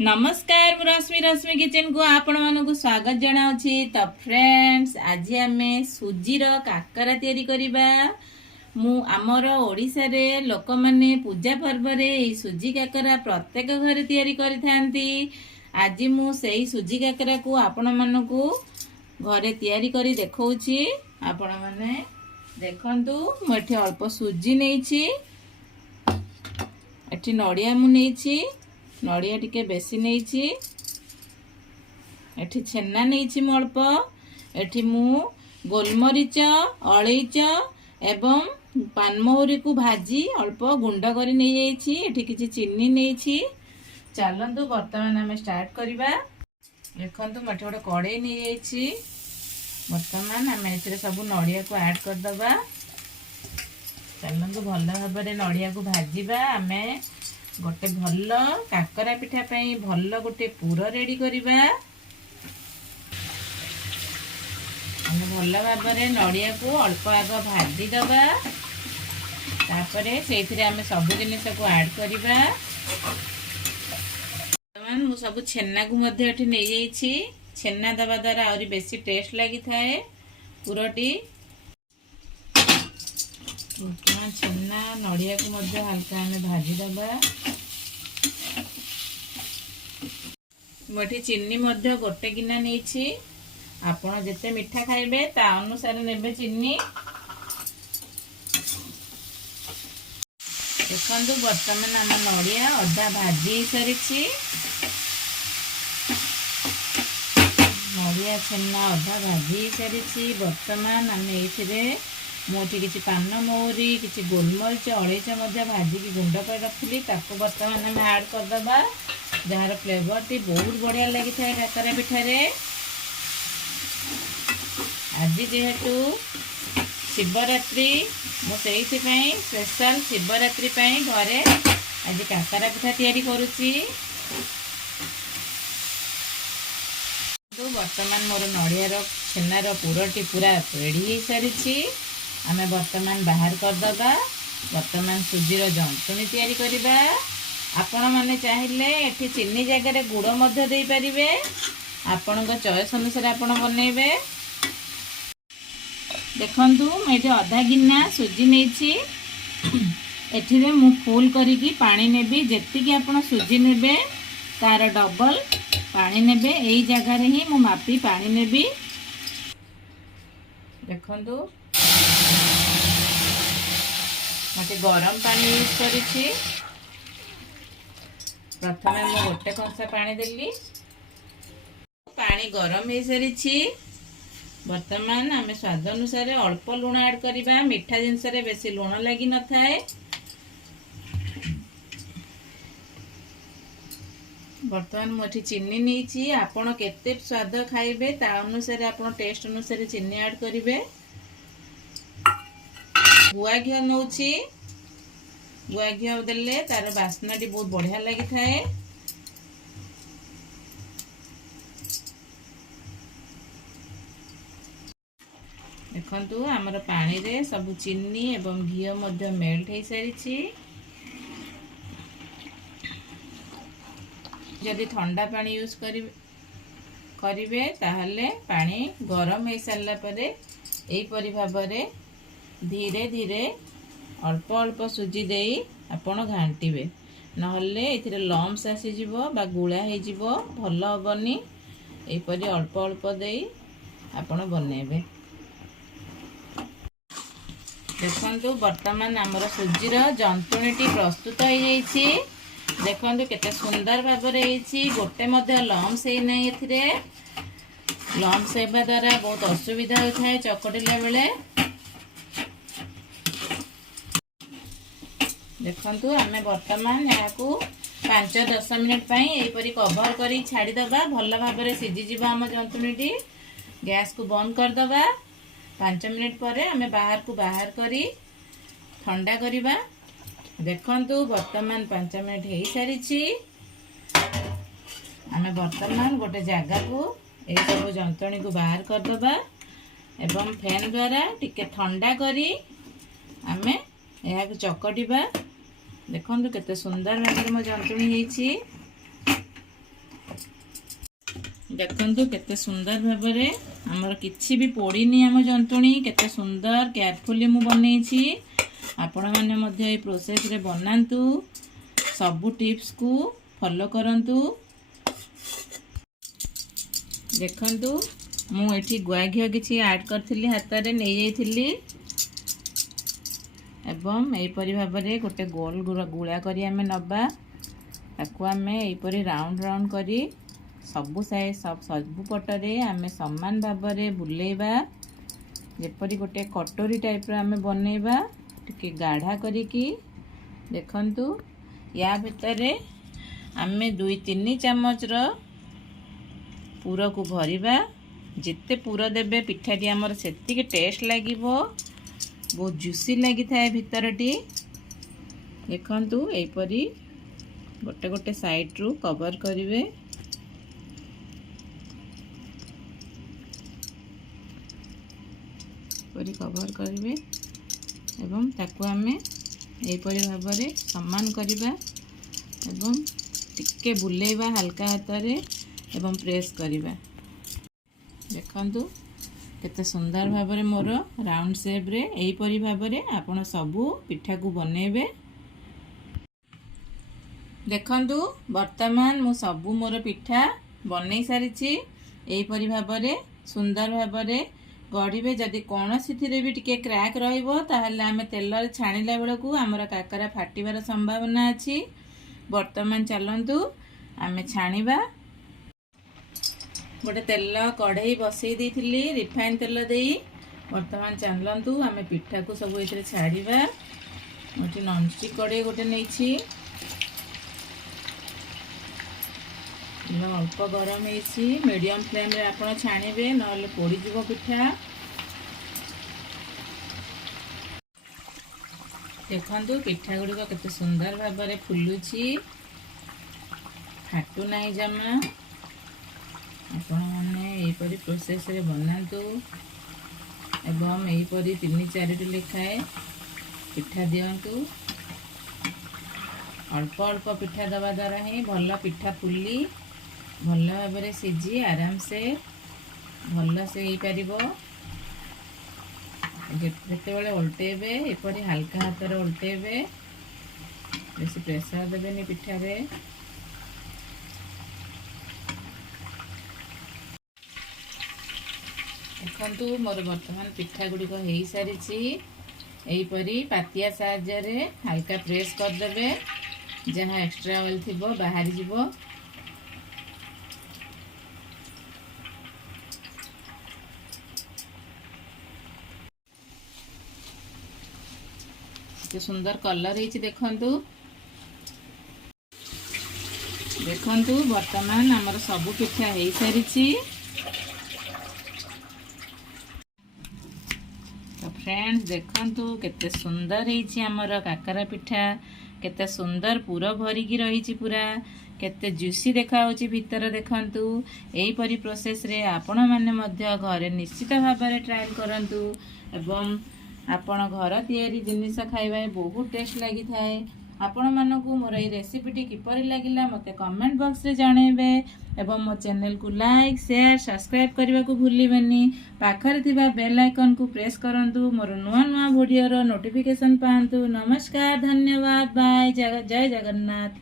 नमस्कार रश्मि रश्मि किचन को आपण मानक स्वागत जनाऊँगी। तो फ्रेंड्स आज आम सुजीर काकरा तैयारी करिबा। मु आमर ओडिशा रे लोक माने पूजा पर्व रे ई सुजी काकरा प्रत्येक घर तैयारी करिथांती। आज मु सेही सुजी काकरा को आपण मानकु घरे तैयारी करी देखौछि। आपण माने देखंतु मु एठी अल्प सुजी नेछि, एठी नडिया मु नेछि, नड़िया टिके बेसी नहीं, एठी छेना नहीं मु अल्प, एठी मु गोलमरीच अलैच एवं पानमहुरी को भाजी अल्प गुंड करी नहीं जाइछि। एठी किछि चीनी नहीं। चलंतु वर्तमान आम स्टार्ट करिबा। देखंतु मटे गोटे कड़े नहीं जाइछि। वर्तमान आम एथिरे सब नड़िया को ऐड कर दबा। चलंतु भल भाव में नड़िया को भाजीबा। आमे गोटे भल काकरा पिठा पई भल गोटे पूर रेडी करिबा। हम भल भाव में नड़िया को अल्प आग भाजी दबा, तापरे सेथिरे आमे सब जिनिस को ऐड करिबा। तमान मु सब छेना को मध्ये एठी नै जाईछि। छेना दबा द्वारा और बेसी टेस्ट लागि थाए पूरटी। छेना नड़िया को मध्ये हल्का आमे भाजी दबा। मोठी चीनी मध्ये गोटे गिना नेछि। आपण जेते मिठा खाइबे ता अनुसार नेबे चीनी। देखंतु वर्तमान आम नड़िया अधा भाजी सारिछि। नड़िया छेना अधा भाजी सारिछि। वर्तमान आम एथिरे मोटी किसी पान महुरी किसी गोलमरीच अलैच भाजी की गुंड कर रखी ताको वर्तमान आम ऐड करदबा, जार फ्लेवर टी बहुत बढ़िया लगी था काकरा पिठारे। आज जेहेतु शिवरात्रि मुझे स्पेशल शिवरात्रि घरे आज काकरा पिठा तैयारी करुच्ची। वर्तमान मोर नड़ियार छेनार पूरटी पूरा रेडी हो सारी। आम वर्तमान बाहर करदबा। वर्तमान सुजीर जंतुणी तैयारी करिबा। आपण माने चाहिए एठी चीनी जगह गुड़ मध्य दे पारिबे। आपण चॉइस अनुसार आपण बनेबे। देखंतु मैं अधा गिना सुजी नेछि। एठिरे मु फुल करिकी पानी नेबी। जेतिकी आपण सुजी नेबे तार डबल पानी नेबे। एई जगह रे ही मु मापी पानी नेबी। देखंतु मते गरम पानी यूज करिछि। प्रथमे मु गोटे कंसा पानी देली। पानी गरम हो सारी। वर्तमान आम स्वाद अनुसार अल्प लुण ऐड करिबा। मीठा जिनस रे बेसी लुण लगी न थाए। वर्तमान मुझे चीनी नहीं। आपण केते स्वाद खाइबे ता अनुसार आपण टेस्ट अनुसार चीनी ऐड करिबे। गुआ घी नौछि। गुआ घी देले तार बास्ना टी बहुत बढ़िया लगी थाए। देखंतु हमर पानी रे सब चीनी एवं घी मध्य मेल्ट हो सारी। जदि ठंडा पानी यूज करिवे ताहले पानी गरम हो सारा परे एई परि भाबरे धीरे धीरे अल्प अल्प सुजी देई आपण घांटीबे। नहले एथिरे लम्स आसीजिवो बा गुळा हेजिवो, भल हबनी। एई परि अल्प अल्प देई आपण बनेबे। देखंतु वर्तमान हमर सुजीर जंतुणीटी प्रस्तुत हो जाइछि। देखंतु केते सुंदर भाव रे हेछि। गोटे मध्य लम्स हे नै। एथिरे लम्स हेबा द्वारा बहुत असुविधा होता है चकटिला बेले। देखंतु आमे वर्तमान याकू 5-10 मिनिट पई एपरी कवर करी छाड़ी दबा। भल भाव में सिझी जीवा हम जंतुणीटी। गैस को बंद कर दबा। 5 मिनिट परे आमे बाहर को बाहर करी ठंडा करिबा। देखंतु वर्तमान 5 मिनिट हो सारी। आमे वर्तमान गोटे जगह को ए सब जंतुणी को बाहर कर दबा एवं फैन द्वारा टिके ठंडा करी आमे या चकटिबा। देखंतु केते सुंदर भाव में मो जंतुणी हेछि। देखंतु केते सुंदर भाबरे हमर किछि भी पोड़ीनी आम जंतुणी केते सुंदर केयरफुली मु बनैछि। आपण माने मध्य ए प्रोसेस रे बनांतु सबु टिप्स को फॉलो करंतु। देखंतु मु एठी गुआ घियो किछि ऐड करथिली हाथ रे नै जाइथिली एवं एपरि भाबरे गोटे गोल गुळा करी आमे नबा ताकू आमे एपरि राउंड राउंड करी सबु साइड सबु पटरे आमे समान भाबरे बुलेबा जेपरि गोटे कटोरी टाइप रो आमे बनेबा टिके गाढ़ा करिकी। देखंतु या भितरे आमे 2-3 चम्मच रो पूरा को भरिबा जिते पूरा देबे पिठाटी हमर सेति के टेस्ट लागिवो बहुत जुसी लगी थाए भितरटी। देखंतु एपरि गोटे गोटे साइड रू कवर करिवे परी कवर करिवे एवं ताकू आमे एपरि भाबरे समान करिबा एवं टिके बुलेबा हल्का हाथ रे एवं प्रेस करिबा। देखंतु केते सुंदर भाबरे मोर राउंड शेप रे एई परि भाबरे आपण सबु पिठा को बनेबे। देखंतु वर्तमान मु सबु मोर पिठा बनै सारिछि एई परि भाबरे सुंदर भाबरे गढ़िबे। जदि कोनोसी थिरे भी टिके क्रैक रहइबो ताहले आमे तेल रे छाणिला बेलकू हमर काकरा फाटिबार संभावना अछि। वर्तमान चलंतु आमे छाणिबा। गोटे तेल कढ़ई बसई देइथिली रिफाइन तेल देई वर्तमान चलंतु आमे पिठा को सब एथरे छाड़िबा। गोटे नॉनस्टिक कढ़ई गोटे नैछि अल्प गरम है मीडियम फ्लेम रे आपण छाणिबे नले पोड़ी जीवो पिठा। देखंतु पिठा गुडी को केते सुंदर भाबरे फुलुछि फाटू नाही जमा। आपण माने एई परि प्रोसेस रे बनांतु एवं एई परि 3-4 लेखाए पिठा दियंतु। अल्प अल्प पिठा दबा द्वारा ही भल पिठा फुली भल भाबरे सिझी आराम से भल से ही पारिबो। जेतेबेले उल्टेबे एपरि हल्का हाथ रे उल्टेबे बेसी प्रेशर देबेनी पिठा रे। देखंतु मोर वर्तमान पिठा गुडी को हेई सारिछि एई परि पातिया साहाय्य रे हल्का प्रेस कर देबे जहाँ एक्स्ट्रा ऑयल थिबो बाहरी जीवो। के सुंदर कलर हेछि देखंतु। देखंतु वर्तमान हमर सबु पिठा हेई सारिछि। तो फ्रेंड्स देखंतु केते सुंदर हेछि हमर काकरा पिठा केते सुंदर पूरा भरिकी रही पूरा केते जूसी देखा होची भीतर। देखंतु एई परी प्रोसेस रे आपण माने मध्य घरे निश्चित भाबरे ट्रायल करंतु एवं आपण घर तयारी जिनिस खाइबा बहुत टेस्ट लागि थाए। आपण मानकू मोर ए रेसिपीटी किपरि लागिला मते कमेंट बॉक्स रे जणेबे एवं मो चैनल को लाइक शेयर सब्सक्राइब करबा को भूलिबेनी। पाखरे थिबा बेल आइकन को प्रेस करंतु मोर नुआ नुआ वीडियो रो नोटिफिकेशन पांतु। नमस्कार धन्यवाद बाय जय जगन्नाथ।